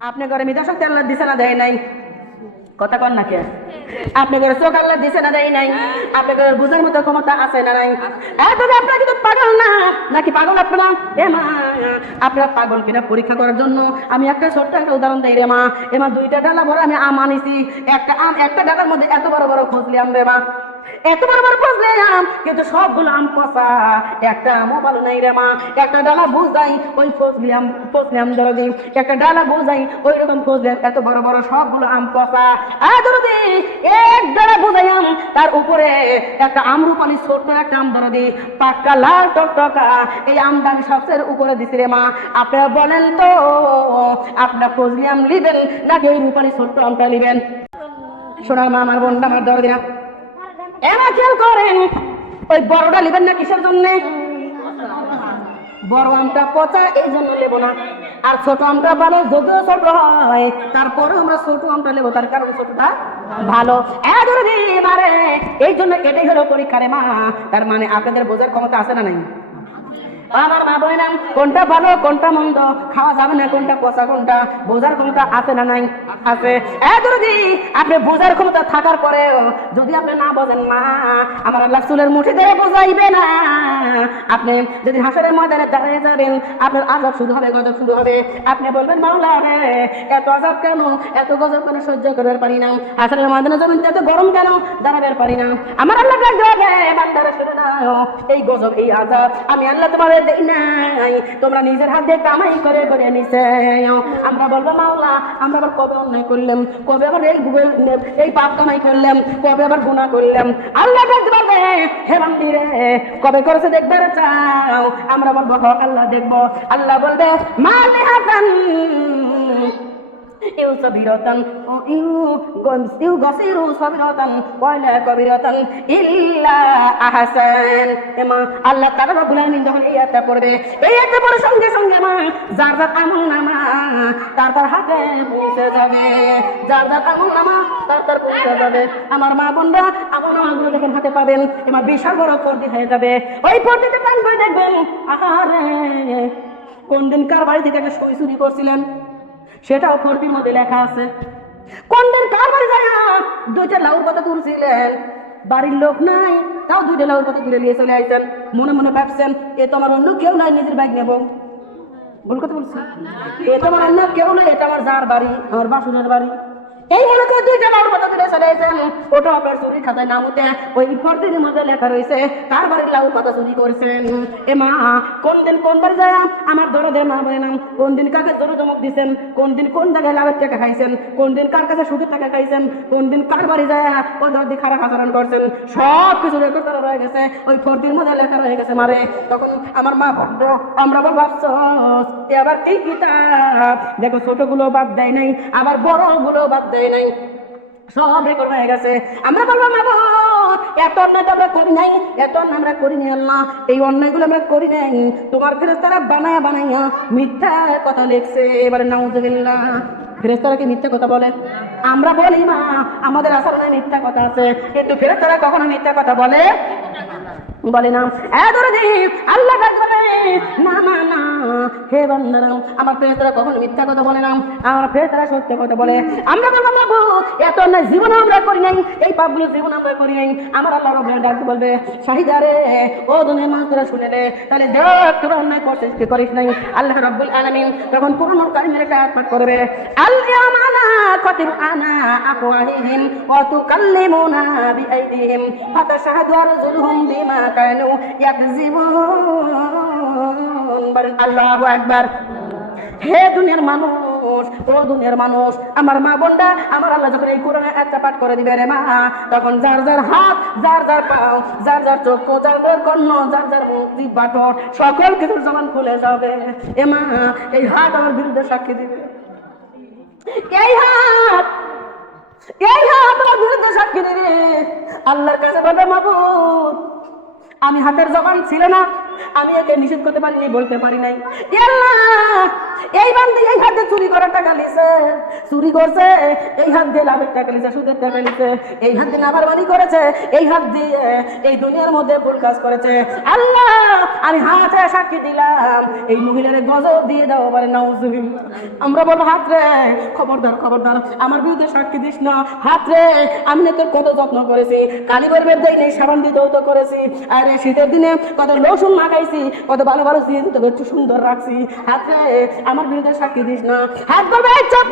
আপনি ঘরে মৃত শক্তি দিছে না দেয় নাই? কথা কন নাকি আপনি ঘরে চোখ আল্লাহ দিছে না দেয় নাই? আপনি ঘরে বুঝার মতো ক্ষমতা আছে না নাই? আপনারা কিন্তু পাগল না? নাকি পাগল আপনারা? এ মা, আপনারা পাগল কিনা পরীক্ষা করার জন্য? আমি একটা ছোট্ট একটা উদাহরণ দেই রে মা। এ মা, দুইটা ডালা ভরে আমি আম আনিছি। একটা আম, একটা ডালার মধ্যে এত বড় বড় খুঁজলি আম রে মা। এত বড় বড় খুঁজলে আম, কিন্তু সবগুলো আম পচা একটা আমও ভালো নাই রে মা, একটা ডালা বুঝাই, ওই আম, ফজলি আম ধরো দিই। একটা ডালা বুঝাই, ওই রকম ফজলি আম, এত বড় বড় সবগুলো আম পচা আর ধরো দিই, এক ডালা বুঝাই আম, তার উপরে একটা আমরুপানি ছোট্ট একটা আম ধরো দিই। পাক্কা লাল টকটকা, এই আমটা আমি উপরে দিছি রে মা। আপনারা বলেন তো, আপনার ফজলি আম নিবেন নাকি ওই রূপালি ছোট্ট আমটা নিবেন সোনার মা, আমার বোনটা আমার দিলাম। এরা খেয়াল করেন। ওই বড়টা নেবেন না কিসের জন্য? বড় আমটা পচা, এই জন্য নেব না। আর ছোট আমটা ভালো, যদিও ছোট হয়, তারপরেও আমরা ছোট আমটা নেব, তার কারণ ছোটটা ভালো। এই জন্য কেটে গেল পরীক্ষা রে মা। তার মানে আপনাদের বোঝার ক্ষমতা আছে না নাই? আমার মা না কোনটা ভালো, কোনটা মন্দ, খাওয়া যাবে না, কোনটা পচা, কোনটা বোঝার ক্ষমতা আছে না নাই? আছে। যদি আপনি বোঝার ক্ষমতা থাকার পরেও যদি আপনি না বোঝেন, মা, আমার আল্লাহ চুলের মুঠি দিয়ে বোঝাইবে না। আপনি যদি হাসরের ময়দানে দাঁড়িয়ে যাবেন, আপনার আজাব শুরু হবে, গজব শুরু হবে। আপনি বলবেন, মাওলা রে, এত আজাব কেন? এত গজব কেন সহ্য করতে পারি না? হাসরের ময়দানে যাবেন এত গরম কেন? দাঁড়াবে পারি না। আমার আল্লাহ নাও, এই গজব, এই আজাব, আমি আল্লাহ তোমার দেই নাই। তোমরা নিজের হাত কামাই করে করে নিছে। আমরা বলব, মাওলা, আমরা আবার কবে অন্যায় করলাম? কবে আবার এই এই পাপ কামাই করলাম? কবে আবার গুণা করলাম? আল্লাহ দেখবে হে বান্দি রে কবে করেছে দেখবে রে চাও? আমরা বলব হক আল্লাহ দেখব। আল্লাহ বলবে মা হাসান আলামিন যখন এই আয়াতটা পড়বে, এই আয়াতটা সঙ্গে সঙ্গে মা, যার যার আমল নামা, তার তার হাতে পৌঁছে যাবে। যার যার আমল নামা, তার তার পৌঁছে যাবে। আমার মা বোনরা, আমার মাগুলো হাতে পাবেন, এমা বিশাল বড় পর্দি হয়ে যাবে। ওই পর্দিতে টান করে দেখবেন আরে কোন দিন কার বাড়ি থেকে একটা সই চুরি করছিলেন? সেটাও ফোরটির মধ্যে লেখা আছে। কোন কার বাড়ি যায় দুইটা লাউর পাতা তুলছিলেন। বাড়ির লোক নাই, তাও দুইটা লাউর পাতা তুলে নিয়ে চলে আইতেন মনে মনে ভাবছেন, এ তোমার অন্য কেউ নাই, নিজের বাইক নেব। ভুল কথা বলছি। এ তোমার অন্য কেউ নাই, এটা আমার যার বাড়ি, আমার বাসুরের বাড়ি। এই মনে করে দুইটা তুলে চলে ওটা আপনার চুরি খাতায় নাম উঠে ওই ফর্দিনের মধ্যে লেখা রয়েছে কার বাড়ির লাউর পাতা চুরি করেছেন এ মা, কোন দিন কোন বাড়ি যায়? আমার দরে দেয় মা বলে নাম কোন দিন কাকে দরে চমক দিছেন? কোন দিন কোন জায়গায় লাভের টাকা খাইছেন? কোন দিন কার কাছে সুদের টাকা খাইছেন? কোন দিন কার বাড়ি যায়? ও দরদি খারাপ আচরণ করছেন। সব কিছু রেকর্ড করা রয়ে গেছে। ওই ফর্দির মধ্যে লেখা রয়ে গেছে, মারে, তখন আমার মা ভাবতো আমরা বল আবার কি কিতাব? দেখো, ছোটগুলো বাদ দেয় নাই। আবার বড়গুলো বাদ দেয় নাই। সব রেকর্ড হয়ে গেছে। আমরা বলব, মা এত অন্যায় তো আমরা করি নাই। এত অন্যায় আমরা করি নাই, আল্লাহ। এই অন্যায়গুলো আমরা করি নাই। তোমার ফেরেস্তারা বানায়া বানাইয়া মিথ্যা কথা লিখছে। এবারে নাউজুবিল্লাহ। ফেরেস্তারা কি মিথ্যা কথা বলে? আমরা বলি, মা, আমাদের আচরণে মিথ্যা কথা আছে। কিন্তু ফেরেস্তারা কখনো মিথ্যা কথা বলে? বলে না আল্লাহ না না না, হে বান্দারা, আমার ফেরেশতারা কখনো মিথ্যা কথা বলে না, আমার ফেরেশতারা সত্য কথা বলে। আমরা বলব এত না জীবন আমরা করি নাই, এই পাপগুলো জীবন আমরা করি নাই। আমার আল্লাহ রব্বুল ডাক বলবে শাহিদারে ও দুনিয়ার মানুষরা শুনে নে, তাহলে দেখ, তোরা অন্যায় করছিস, কি করিস নাই? আল্লাহ রব্বুল আলামিন তখন পুরনো কারিমের একটা পাঠ করবে আল্লাহ মানা কতিম আনা আফওয়াহিহিম, ওয়া তুকাল্লিমুনা বিআইদিহিম, ফাতাশহাদু আরজুলুহুম বিমা হে দুনিয়ার মানুষ, ও দুনিয়ার মানুষ, আমার মা বোনটা আমার আল্লাহ যখন এই কোরআনে একটা পাঠ করে দিবে রে মা, তখন যার যার হাত, যার যার পাও, যার যার যার যার কর্ণ, যার যার বাটর সকল কিছুর খুলে যাবে। এ মা, এই হাত আমার বিরুদ্ধে সাক্ষী দিবে। এই হাত এই হাত আমার বিরুদ্ধে সাক্ষী দিবে। আল্লাহর কাছে বলবে, মাবুদ আমি হাতের জবান ছিল না। আমি একে নিষেধ করতে পারিনি, বলতে পারি নাই। এই বান এই হাতে চুরি করার টাকা নিছে, চুরি করছে, এই হাত দিয়ে লাভের টাকা নিছে, সুদের টাকা নিছে, এই হাত দিয়ে নাফরমানি করেছে, এই হাত দিয়ে, এই দুনিয়ার মধ্যে ভুল কাজ করেছে। আল্লাহ আমি হাতে সাক্ষী দিলাম। এই মহিলার গজব দিয়ে দাও বলে নাউজুবিল্লাহ আমরা বলব, হাত রে, খবরদার খবরদার, আমার বিরুদ্ধে সাক্ষী দিস না। হাত রে, আমি না তোর কত যত্ন করেছি। কালী গর্বের দেয় নেই, সাবান দিয়ে দৌত করেছি। আর, শীতের দিনে কত রসুন মাখাইছি, কত ভালো ভালো দিয়ে তোকে একটু সুন্দর রাখছি। হাত রে, আমার বিরুদ্ধে সাক্ষী দিস না। হাত বলবে চুপ।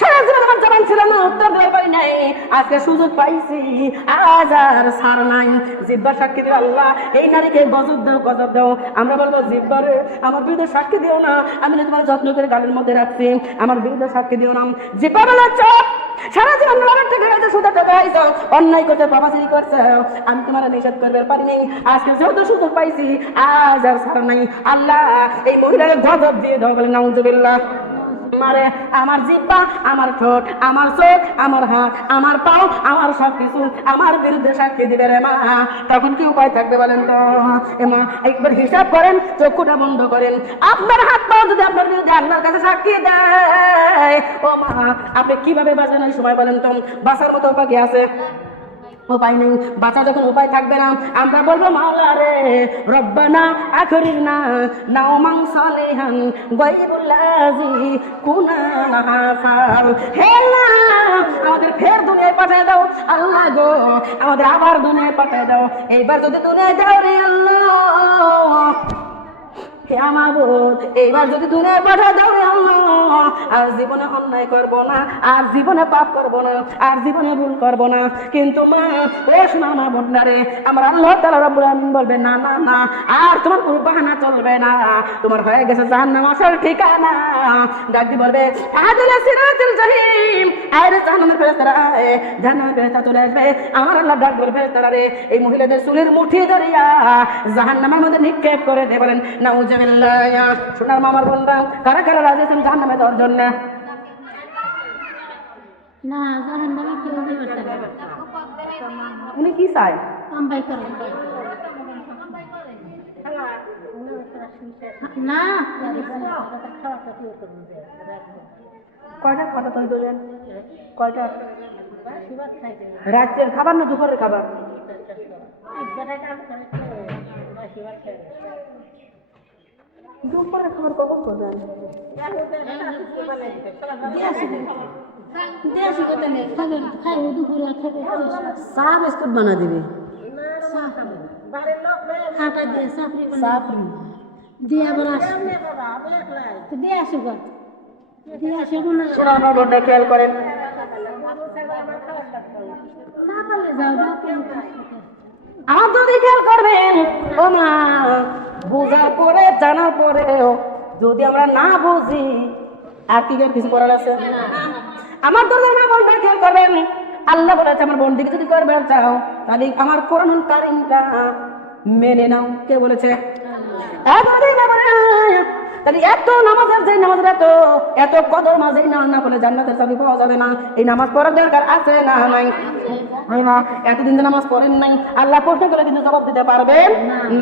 সারা ছিল না, উত্তর দেওয়ার পারি নাই। আজকে সুযোগ পাইছি, আজ আর সার নাই। জিব্বার সাক্ষী দিও আল্লাহ, এই নারীকে গজব দাও গজব দাও। আমরা বলব আমার বিরুদ্ধে সাক্ষী দিও না। আমি তোমার যত্ন করে গালের মধ্যে রাখছি। আমার বিরুদ্ধে সাক্ষী দিও না। জিব্বা বলে, চপ! সারা জীবন লাভের থেকে হয়তো সুদের অন্যায় করতে বাবাচারি করছে। আমি তোমার নিষেধ করবে পারিনি আজকে যেহেতু সুযোগ পাইছি, আজ আর সার নাই। আল্লাহ, এই মহিলাকে গজব দিয়ে দাও বলে নাউজুবিল্লাহ। মারে, আমার জিব্বা, আমার ঠোঁট, আমার চোখ, আমার হাত, আমার পাও, আমার সব কিছু আমার বিরুদ্ধে সাক্ষী দিবে রে মা। তখন কি উপায় থাকবে বলেন তো? মা, একবার হিসাব করেন, চক্ষুটা বন্ধ করেন। আপনার হাত পাও যদি আপনার বিরুদ্ধে আল্লাহর কাছে সাক্ষী দেয়। ও মা, আপনি কীভাবে বাঁচেন ওই সময় বলেন তো? বাঁচার মতো উপায় আছে? উপায় নেই বাঁচা যখন উপায় থাকবে না, আমরা বলব মাওলা রে রব্বানা আখরিনা নাও মাং সালিহান গাইবুল্লাজি কুনা হাফাল হে না আমাদের ফের দুনিয়ায় পাঠিয়ে দাও, আল্লাহ গো, আমাদের আবার দুনিয়ায় পাঠিয়ে দাও। এইবার যদি দুনিয়ায় যাও রে আল্লাহ। হে আমার এইবার যদি পাঠা দাও আল্লাহ, আর জীবনে অন্যায় করব না, আর জীবনে পাপ করব না, আর জীবনে ভুল করব না। কিন্তু মা, ও শোনা আমার আল্লাহ তাআলা রব্বুল আলামিন বলবে না না না, আর তোমার কোনো বাহানা চলবে না। তোমার হয়ে গেছে আসল ঠিকানা। বলবে জাহিম। আরে জাহান্নামের ফেরেশতারা জাহান্নামের ফেরেশতা চলে আসবে। আমার আল্লাহ ডাক ফেরেশতারা রে, এই মহিলাদের চুলের মুঠি ধরিয়া জাহান্নামের মধ্যে নিক্ষেপ করে দে। বলেন সোনার মামার বোনরা কারা কারা রাজি আছেন যাওয়ার জন্য? না জাহান নামে কেউ যেতে উনি কি চায়? কামবাই করে। না কয়টা কটা তৈরি করলেন? কয়টা? রাত্রের খাবার না দুপুরের খাবার? দুপুরের খাবার কখন করবেন? দেশি কথা নেই খাবে খাইবে দুপুরে খাবে চা বিস্কুট বানা দিবি। আটা দিয়ে চাকরি করে দিয়ে আবার আসবে। তো দিয়ে আসুক দিয়ে আসুক না সোনার মামার বোনটা খেয়াল করেন। না পারলে যাও যাও কেন আমার যদি খেয়াল করবেন ও মা বোঝার পরে জানার পরেও যদি আমরা না বুঝি আর কি কিছু করার আছে? আমার দরকার না বলতে খেয়াল করবেন আল্লাহ বলেছে আমার বন্দিকে যদি করবে চাও তাহলে আমার কোরআন কারিমটা মেনে নাও। কে বলেছে? তাহলে এত নামাজের যে নামাজের এত এত কদর মাঝে না না বলে জান্নাতের চাবি পাওয়া যাবে না। এই নামাজ পড়ার দরকার আছে না নাই? হয় না। এতদিন যে নামাজ পড়েন নাই আল্লাহ প্রশ্ন করে কিন্তু জবাব দিতে পারবেন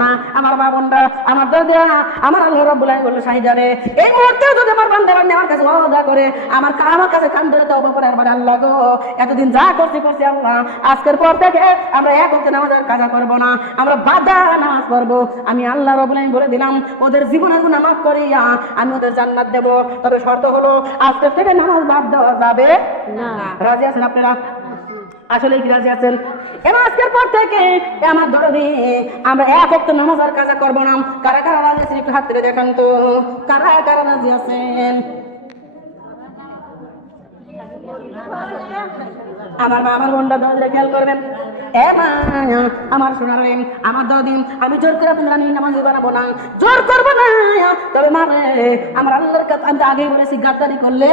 না। আমার মা বোনরা আমার দরদিয়া আমার আল্লাহ রব্বুল আলামিন বলে সাই জানে এই মুহূর্তে যদি আমার বান্দারা আমার কাছে ওয়াদা করে আমার আমার কাছে কান ধরে তওবা করে আমার আল্লাহ গো এতদিন যা করতে করছি আল্লাহ আজকের পর থেকে আমরা এক হতে নামাজের কাজা করব না আমরা বাদা নামাজ পড়ব। আমি আল্লাহ রব্বুল আলামিন বলে দিলাম ওদের জীবনের গুনাহ মাফ করিয়া আমি ওদের জান্নাত দেব। তবে শর্ত হলো আজকের থেকে নামাজ বাদ দেওয়া যাবে না। রাজি আছেন আপনারা? আসলে কি রাজি আছেন? এবার আজকের পর থেকে আমার দরদি আমরা এক অক্ত নামাজ আর কাজা করব না। কারা কারা রাজি আছেন একটু হাত দেখান তো। কারা কারা রাজি আছেন? আমার মা, আমার বোনটা দরজা খেয়াল করবেন। এ মা, আমার শোনার আমার দরদিন আমি জোর করে আপনারা নিয়ে নামাজ বানাবো না। জোর করব না। তবে মারে আমার আল্লাহর কাছে আমি আগেই বলেছি, গাদ্দারি করলে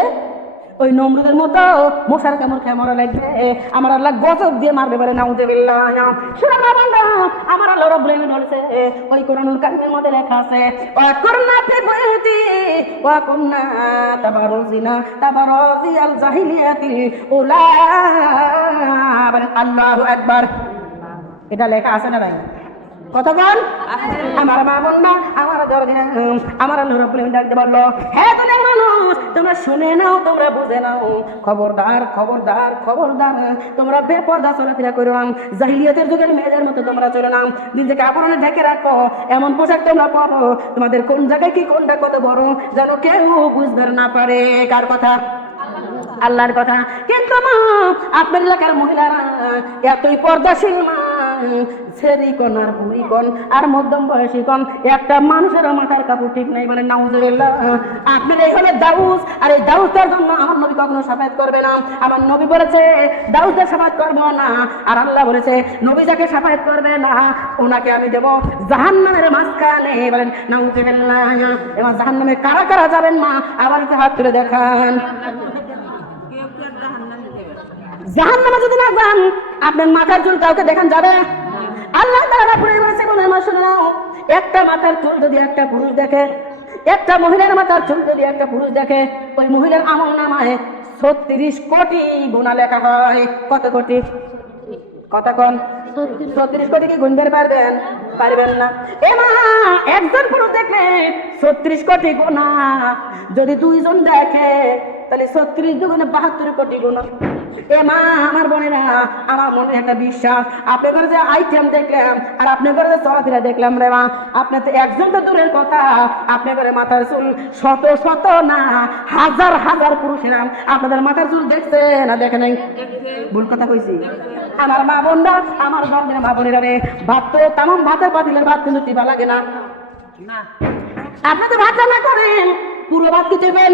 ওই নমরুদের মতো মশার খেয়ে মরা লাগবে। আমার আল্লাহ গজব দিয়ে মারবে বলে নাউজুবিল্লাহ। শুনে না বন্ধা আমার আল্লাহ রব্বুল বলেছে ওই কোরআনুল কারিমের মধ্যে লেখা আছে ওয়া কুরনা ফি বুয়ুতি ওয়া কুননা তাবারুজিনা তাবারুজিয়াল জাহিলিয়াতি উলা বলেন আল্লাহু আকবার। এটা লেখা আছে না ভাই বল। আমার মা বোন না আমার দরদিন আমার আল্লাহ রব্বুল আলামিন ডাকতে বলল হে দুনিয়ার মানুষ তোমরা শুনে নাও, তোমরা বুঝে নাও। খবরদার খবরদার খবরদার, তোমরা বেপর্দা চলাফেরা করো জাহিলিয়াতের যুগের মেয়েদের মতো তোমরা চলে নাও নিজেকে আপনে ঢেকে রাখো। এমন পোশাক তোমরা পরো। তোমাদের কোন জায়গায় কি, কোনটা কত বড়, যেন কেউ বুঝতে না পারে। কার কথা? আল্লাহর কথা। কিন্তু মা, আপনার এলাকার মহিলারা এতই পর্দাশীল মা ছেড়ি আর বুড়ি আর মধ্যম বয়সী একটা মানুষের মাথার কাপড় ঠিক নাই বলে নাউজুবিল্লাহ। আপনার এই দাউস, আর এই দাউসটার জন্য আমার নবী কখনো সাফায়াত করবে না। আমার নবী বলেছে, দাউসদের সাফায়াত করব না। আর আল্লাহ বলেছে, নবী যাকে সাফায়াত করবে না, ওনাকে আমি দেবো জাহান্নামের মাঝখানে। বলেন, নাউজুবিল্লাহ। এবার জাহান্নামে কারা কারা যাবেন মা? আবার হাত তুলে দেখান। জাহান নামে যদি না যান আপনার মাথার চুল কাউকে দেখান যাবে? আল্লাহ তাআলা পুরো বলেছে বলে আমার শুনে নাও। একটা মাথার চুল যদি একটা পুরুষ দেখে, একটা মহিলার মাথার চুল যদি একটা পুরুষ দেখে, ওই মহিলার আমল নামায় ছত্রিশ কোটি গুণা লেখা হয়। কত কোটি? কত কোন ছত্রিশ কোটি কি গুনতে পারবেন? পারবেন না। এ মা, একজন পুরুষ দেখে ছত্রিশ কোটি গুণা। যদি দুইজন দেখে, তাহলে ছত্রিশ দুগুণে বাহাত্তর কোটি গুণ। এ মা আমার বোনেরা আমার মনে একটা বিশ্বাস। আপনি করে যে আইটেম দেখলাম আর আপনি করে যে চলাফেরা দেখলাম রে মা আপনি তো একজন তো দূরের কথা। আপনি করে মাথার চুল শত শত না হাজার হাজার পুরুষেরা আপনাদের মাথার চুল দেখছে না দেখে নাই? ভুল কথা কইছি? আমার মা বোনরা আমার বোনদের মা বোনেরা রে ভাত তো তামাম ভাতের পাতিলের ভাত কিন্তু টিপা লাগে না। আপনি তো ভাত রান্না করেন পুরো ভাত কি দেবেন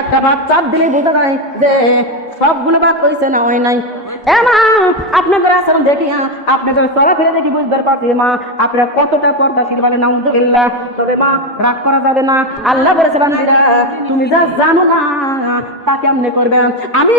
একটা ভাত চাপ দিলে বোঝা যায় যে সবগুলো ভাত হয়েছে না, হয় নাই। এ মা, আপনাদের আচরণ দেখি আপনাদের চলাফেরা দেখি বুঝতে পারছি মা, আপনারা কতটা পর্দা পর্দাশীল মানে নাউজুবিল্লাহ। তবে মা, রাগ করা যাবে না। আল্লাহ বলেছে, বান্দিরা, তুমি যা জানো না, তা কেমনে করবে? আমি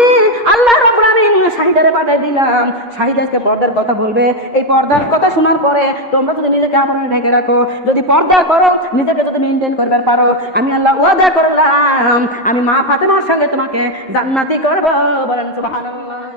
আল্লাহ রাব্বুল আলামিন শাহিদারে পাঠাই দিলাম। শাহিদ আজকে পর্দার কথা বলবে। এই পর্দার কথা শোনার পরে তোমরা যদি নিজেকে আপনে ঢেকে রাখো, যদি পর্দা করো, নিজেকে যদি মেনটেন করবে পারো, আমি আল্লাহ ওয়াদা করলাম, আমি মা ফাতেমার সঙ্গে তোমাকে জান্নাতি করব। বলেন সুবহানাল্লাহ।